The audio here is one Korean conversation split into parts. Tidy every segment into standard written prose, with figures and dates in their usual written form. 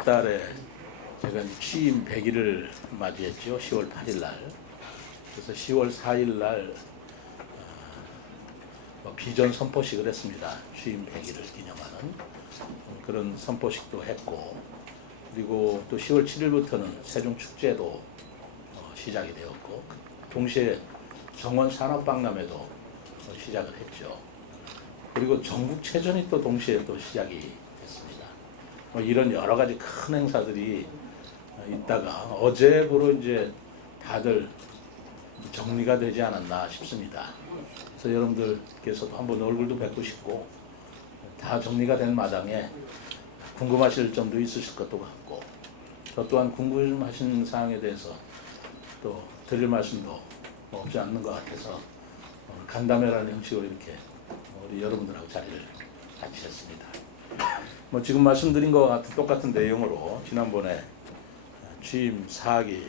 10월 달에 제가 취임 100일을 맞이했죠. 10월 8일 날. 그래서 10월 4일 날 비전 선포식을 했습니다. 취임 100일을 기념하는 그런 선포식도 했고, 그리고 또 10월 7일부터는 세종 축제도 시작이 되었고, 동시에 정원 산업박람회도 시작을 했죠. 그리고 전국체전이 또 동시에 또 시작이 됐습니다. 이런 여러 가지 큰 행사들이 있다가 어제부로 이제 다들 정리가 되지 않았나 싶습니다. 그래서 여러분들께서도 한번 얼굴도 뵙고 싶고, 다 정리가 된 마당에 궁금하실 점도 있으실 것도 같고, 저 또한 궁금하신 사항에 대해서 또 드릴 말씀도 없지 않는 것 같아서 간담회라는 형식으로 이렇게 우리 여러분들하고 자리를 같이 했습니다. 지금 말씀드린 것과 같은 똑같은 내용으로 지난번에 취임 4기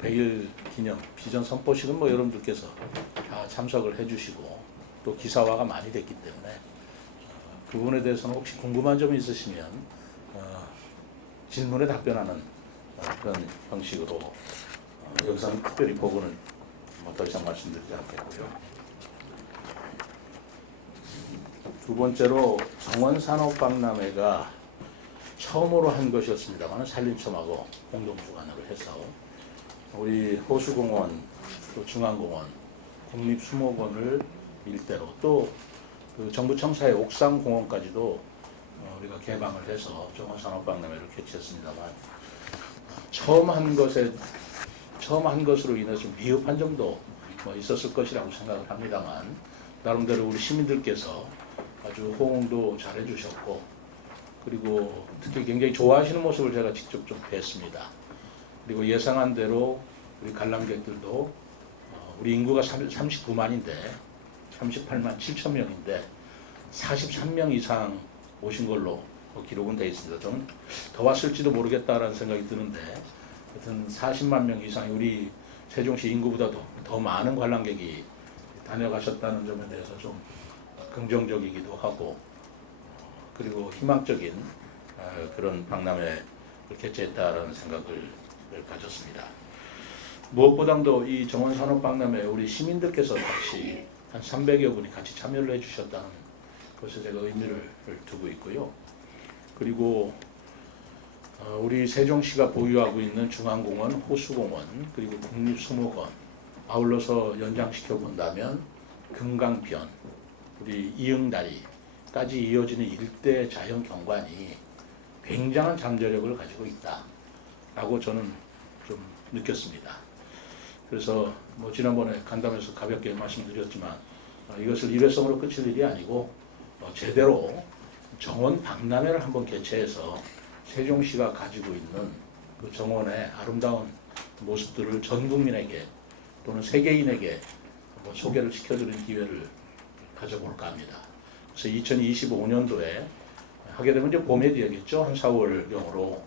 100일 기념 비전 선포식은 여러분들께서 다 참석을 해주시고 또 기사화가 많이 됐기 때문에 그 부분에 대해서는 혹시 궁금한 점이 있으시면 질문에 답변하는 그런 형식으로 여기서는 특별히 부분은 더 이상 말씀드리지 않겠고요. 두 번째로 정원산업박람회가 처음으로 한 것이었습니다만 산림청하고 공동주관으로 해서 우리 호수공원, 또 중앙공원, 국립수목원을 일대로 또 그 정부 청사의 옥상공원까지도 우리가 개방을 해서 정원산업박람회를 개최했습니다만 처음 한 것으로 인해서 좀 미흡한 점도 있었을 것이라고 생각을 합니다만 나름대로 우리 시민들께서 아주 호응도 잘 해주셨고, 그리고 특히 굉장히 좋아하시는 모습을 제가 직접 좀 뵀습니다. 그리고 예상한 대로 우리 관람객들도 우리 인구가 39만인데 38만 7천 명인데 43명 이상 오신 걸로 기록은 되어 있습니다. 저는 더 왔을지도 모르겠다라는 생각이 드는데 하여튼 40만 명 이상이 우리 세종시 인구보다 더 많은 관람객이 다녀가셨다는 점에 대해서 좀 긍정적이기도 하고, 그리고 희망적인 그런 박람회를 개최했다라는 생각을 가졌습니다. 무엇보다도 이 정원산업박람회에 우리 시민들께서 같이 한 300여 분이 같이 참여를 해주셨다는 것에 제가 의미를 두고 있고요. 그리고 우리 세종시가 보유하고 있는 중앙공원, 호수공원, 그리고 국립수목원, 아울러서 연장시켜 본다면 금강변, 우리 이응다리까지 이어지는 일대 자연 경관이 굉장한 잠재력을 가지고 있다라고 저는 좀 느꼈습니다. 그래서 지난번에 간담회에서 가볍게 말씀드렸지만 이것을 일회성으로 끝일 일이 아니고 제대로 정원 박람회를 한번 개최해서 세종시가 가지고 있는 그 정원의 아름다운 모습들을 전 국민에게 또는 세계인에게 소개를 시켜드리는 기회를 가져볼까 합니다. 그래서 2025년도에 하게 되면 이제 봄에 되겠죠. 한 4월경으로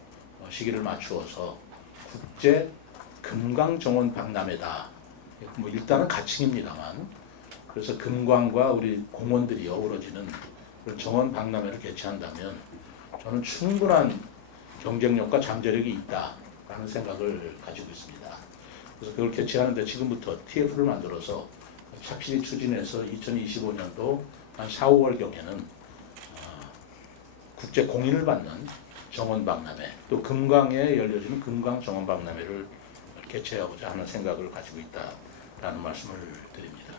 시기를 맞추어서 국제 금강정원 박람회다. 일단은 가칭입니다만, 그래서 금강과 우리 공원들이 어우러지는 그런 정원 박람회를 개최한다면 저는 충분한 경쟁력과 잠재력이 있다라는 생각을 가지고 있습니다. 그래서 그걸 개최하는데 지금부터 TF를 만들어서 착실히 추진해서 2025년도 한 4, 5월경에는 국제 공인을 받는 정원 박람회, 또 금강에 열려지는 금강 정원 박람회를 개최하고자 하는 생각을 가지고 있다라는 말씀을 드립니다.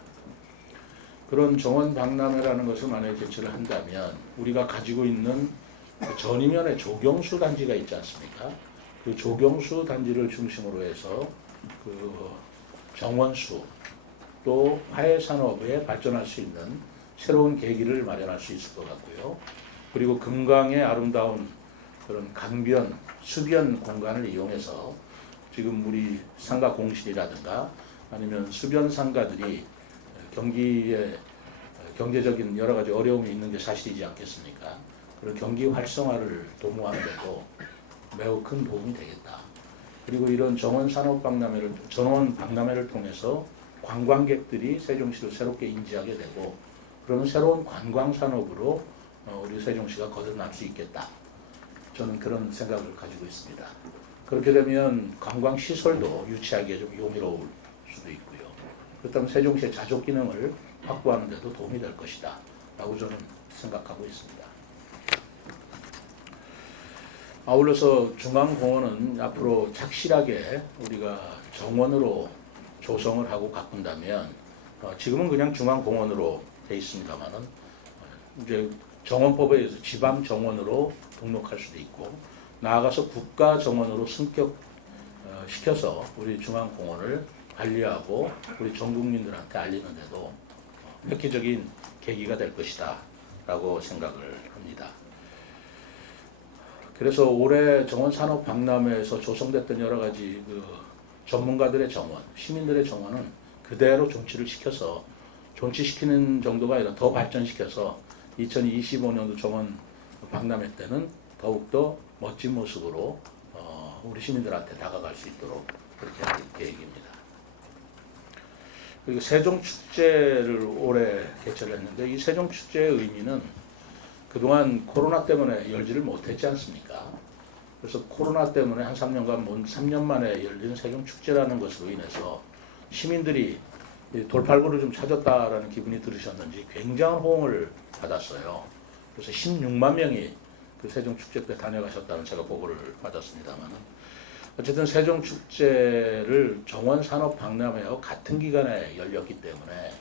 그런 정원 박람회라는 것을 만약에 개최를 한다면 우리가 가지고 있는 전이면의 조경수 단지가 있지 않습니까? 그 조경수 단지를 중심으로 해서 그 정원수 또 화훼산업에 발전할 수 있는 새로운 계기를 마련할 수 있을 것 같고요. 그리고 금강의 아름다운 그런 강변, 수변 공간을 이용해서 지금 우리 상가 공실이라든가 아니면 수변 상가들이 경기에 경제적인 여러 가지 어려움이 있는 게 사실이지 않겠습니까? 그런 경기 활성화를 도모하는 데도 매우 큰 도움이 되겠다. 그리고 이런 정원 박람회를 통해서 관광객들이 세종시를 새롭게 인지하게 되고, 그러면 새로운 관광 산업으로 우리 세종시가 거듭날 수 있겠다. 저는 그런 생각을 가지고 있습니다. 그렇게 되면 관광시설도 유치하기에 좀 용이로울 수도 있고요. 그렇다면 세종시의 자족 기능을 확보하는 데도 도움이 될 것이다 라고 저는 생각하고 있습니다. 아울러서 중앙공원은 앞으로 착실하게 우리가 정원으로 조성을 하고 가꾼다면 지금은 그냥 중앙공원으로 돼 있습니다만은 이제 정원법에 의해서 지방 정원으로 등록할 수도 있고 나아가서 국가 정원으로 승격시켜서 우리 중앙공원을 관리하고 우리 전 국민들한테 알리는 데도 획기적인 계기가 될 것이다 라고 생각을 합니다. 그래서 올해 정원산업박람회에서 조성됐던 여러 가지 전문가들의 정원, 시민들의 정원은 그대로 존치를 시켜서 존치시키는 정도가 아니라 더 발전시켜서 2025년도 정원 박람회 때는 더욱더 멋진 모습으로 우리 시민들한테 다가갈 수 있도록 그렇게 할 계획입니다. 그리고 세종축제를 올해 개최를 했는데 이 세종축제의 의미는 그동안 코로나 때문에 열지를 못했지 않습니까? 그래서 코로나 때문에 한 3년 만에 열린 세종축제라는 것으로 인해서 시민들이 돌팔구를 좀 찾았다라는 기분이 들으셨는지 굉장한 호응을 받았어요. 그래서 16만 명이 그 세종축제 때 다녀가셨다는 제가 보고를 받았습니다만 어쨌든 세종축제를 정원산업박람회와 같은 기간에 열렸기 때문에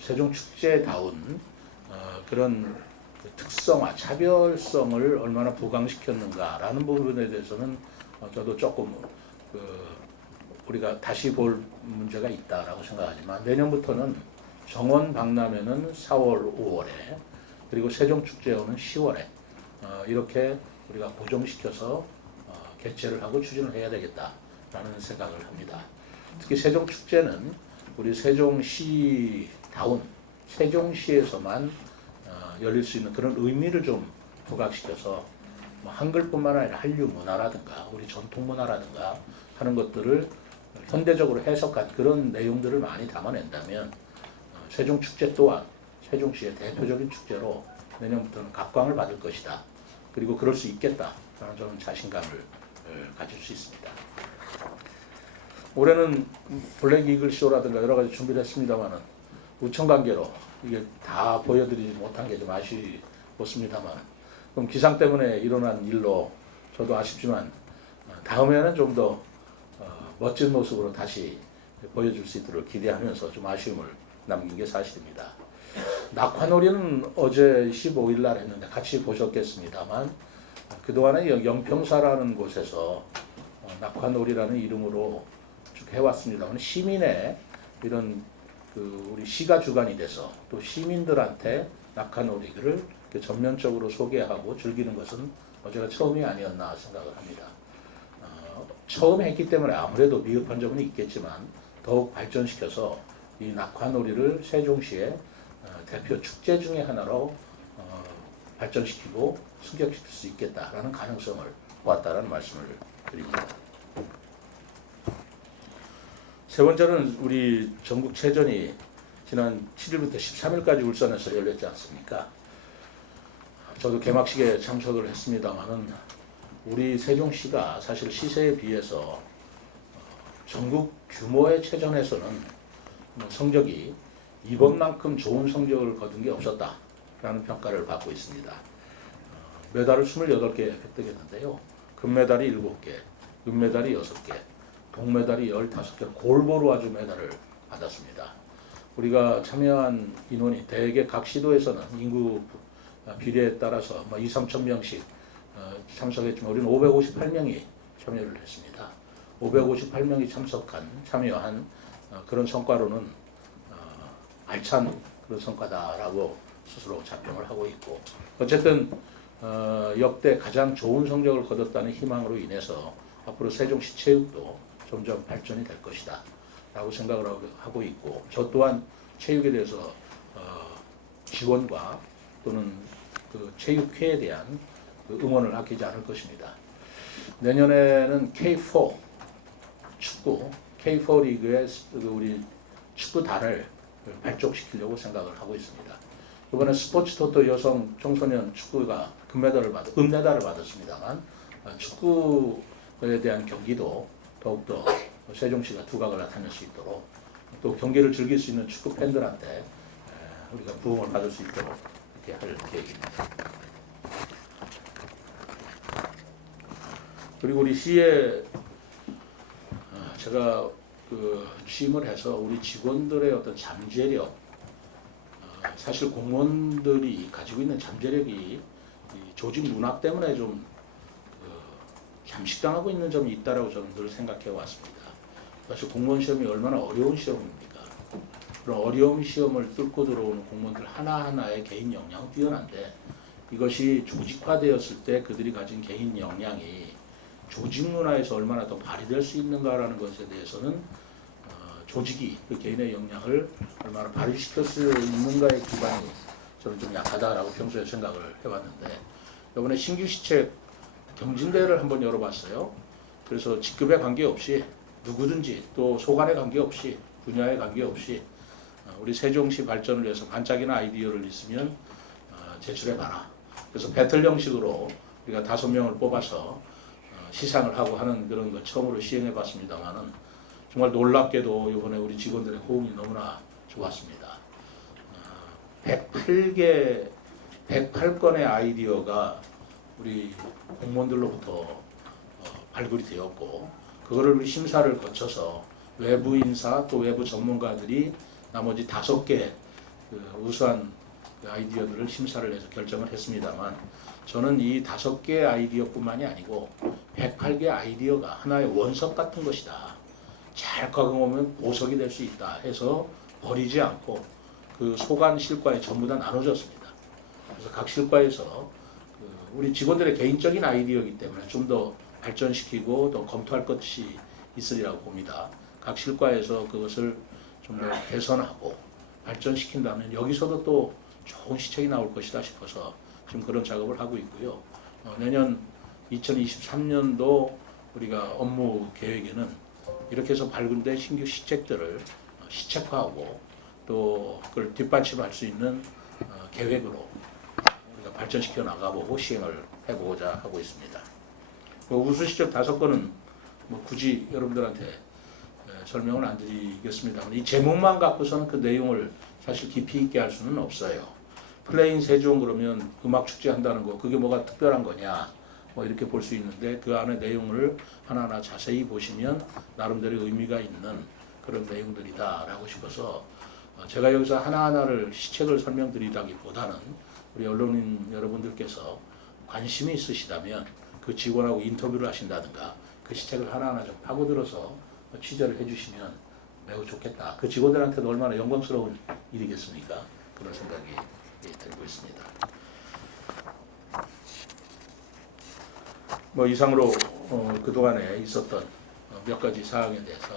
세종축제다운 그런 특성화, 차별성을 얼마나 부각시켰는가라는 부분에 대해서는 저도 조금 우리가 다시 볼 문제가 있다라고 생각하지만 내년부터는 정원 박람회는 4월, 5월에 그리고 세종축제는 10월에 이렇게 우리가 고정시켜서 개최를 하고 추진을 해야 되겠다라는 생각을 합니다. 특히 세종축제는 우리 세종시다운 세종시에서만 열릴 수 있는 그런 의미를 좀 부각시켜서 한글뿐만 아니라 한류 문화라든가 우리 전통 문화라든가 하는 것들을 현대적으로 해석한 그런 내용들을 많이 담아낸다면 세종축제 또한 세종시의 대표적인 축제로 내년부터는 각광을 받을 것이다. 그리고 그럴 수 있겠다라는 저는 자신감을 가질 수 있습니다. 올해는 블랙 이글 쇼라든가 여러 가지 준비를 했습니다만은 우천 관계로 이게 다 보여드리지 못한 게 좀 아쉽습니다만 그럼 기상 때문에 일어난 일로 저도 아쉽지만 다음에는 좀 더 멋진 모습으로 다시 보여줄 수 있도록 기대하면서 좀 아쉬움을 남긴 게 사실입니다. 낙화놀이는 어제 15일 날 했는데 같이 보셨겠습니다만 그동안에 영평사라는 곳에서 낙화놀이라는 이름으로 쭉 해왔습니다만 시민의 이런 우리 시가 주관이 돼서 또 시민들한테 낙하놀이를 전면적으로 소개하고 즐기는 것은 어제가 처음이 아니었나 생각을 합니다. 처음 했기 때문에 아무래도 미흡한 점은 있겠지만 더욱 발전시켜서 이 낙하놀이를 세종시의 대표 축제 중의 하나로 발전시키고 승격시킬 수 있겠다라는 가능성을 보았다는 말씀을 드립니다. 세 번째는 우리 전국체전이 지난 7일부터 13일까지 울산에서 열렸지 않습니까? 저도 개막식에 참석을 했습니다만은 우리 세종시가 사실 시세에 비해서 전국 규모의 체전에서는 성적이 이번만큼 좋은 성적을 거둔 게 없었다라는 평가를 받고 있습니다. 메달을 28개 획득했는데요. 금메달이 7개, 은메달이 6개, 동메달이 15개, 골고루 아주 메달을 받았습니다. 우리가 참여한 인원이 대개 각 시도에서는 인구 비례에 따라서 2, 3천 명씩 참석했지만 우리는 558명이 참여를 했습니다. 558명이 참여한 그런 성과로는 알찬 그런 성과다라고 스스로 자평을 하고 있고 어쨌든 역대 가장 좋은 성적을 거뒀다는 희망으로 인해서 앞으로 세종시 체육도 점점 발전이 될 것이다 라고 생각을 하고 있고 저 또한 체육에 대해서 지원과 또는 그 체육회에 대한 응원을 아끼지 않을 것입니다. 내년에는 K4 축구, K4 리그의 우리 축구단을 발족시키려고 생각을 하고 있습니다. 이번에 스포츠 토토 여성 청소년 축구가 은메달을 받았습니다만 축구에 대한 경기도 더욱더 세종시가 두각을 나타낼 수 있도록 또 경기를 즐길 수 있는 축구 팬들한테 우리가 부응을 받을 수 있도록 이렇게 할 계획입니다. 그리고 우리 시에 제가 취임을 해서 우리 직원들의 어떤 잠재력, 사실 공무원들이 가지고 있는 잠재력이 조직 문화 때문에 좀 잠식당하고 있는 점이 있다라고 저는 늘 생각해 왔습니다. 사실 공무원 시험이 얼마나 어려운 시험입니까? 그런 어려운 시험을 뚫고 들어오는 공무원들 하나하나의 개인 역량은 뛰어난데 이것이 조직화되었을 때 그들이 가진 개인 역량이 조직 문화에서 얼마나 더 발휘될 수 있는가라는 것에 대해서는 조직이 그 개인의 역량을 얼마나 발휘시킬 수 있는가의 기반이 저는 좀 약하다라고 평소에 생각을 해왔는데 이번에 신규 시책 경진대회를 한번 열어봤어요. 그래서 직급에 관계없이 누구든지 또 소관에 관계없이 분야에 관계없이 우리 세종시 발전을 위해서 반짝이는 아이디어를 있으면 제출해봐라. 그래서 배틀 형식으로 우리가 5명을 뽑아서 시상을 하고 하는 그런 걸 처음으로 시행해봤습니다만은 정말 놀랍게도 이번에 우리 직원들의 호응이 너무나 좋았습니다. 108건의 아이디어가 우리 공무원들로부터 발굴이 되었고 그거를 우리 심사를 거쳐서 외부 인사 또 외부 전문가들이 나머지 5개 우수한 아이디어들을 심사를 해서 결정을 했습니다만 저는 이 5개 아이디어뿐만이 아니고 108개 아이디어가 하나의 원석 같은 것이다. 잘 가공하면 보석이 될 수 있다 해서 버리지 않고 그 소관 실과에 전부 다 나눠졌습니다. 그래서 각 실과에서 우리 직원들의 개인적인 아이디어이기 때문에 좀 더 발전시키고 더 검토할 것이 있으리라고 봅니다. 각 실과에서 그것을 좀 더 개선하고 발전시킨다면 여기서도 또 좋은 시책이 나올 것이다 싶어서 지금 그런 작업을 하고 있고요. 내년 2023년도 우리가 업무 계획에는 이렇게 해서 발굴된 신규 시책들을 시책화하고 또 그걸 뒷받침할 수 있는 계획으로 우리가 발전시켜 나가보고 시행을 해보고자 하고 있습니다. 우수 시책 5건은 굳이 여러분들한테 설명을 안 드리겠습니다만 이 제목만 갖고서는 그 내용을 사실 깊이 있게 할 수는 없어요. 플레인 세종 그러면 음악 축제 한다는 거 그게 뭐가 특별한 거냐 이렇게 볼 수 있는데 그 안에 내용을 하나하나 자세히 보시면 나름대로 의미가 있는 그런 내용들이다라고 싶어서 제가 여기서 하나하나를 시책을 설명드리다기보다는 우리 언론인 여러분들께서 관심이 있으시다면 그 직원하고 인터뷰를 하신다든가 그 시책을 하나하나 좀 파고들어서 취재를 해주시면 매우 좋겠다. 그 직원들한테도 얼마나 영광스러운 일이겠습니까? 그런 생각이 들고 있습니다. 이상으로 그동안에 있었던 몇 가지 사항에 대해서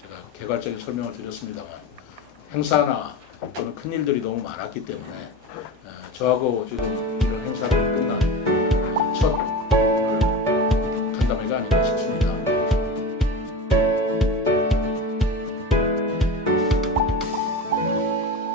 제가 개괄적인 설명을 드렸습니다만 행사나 또는 큰 일들이 너무 많았기 때문에 저하고 지금 이런 행사를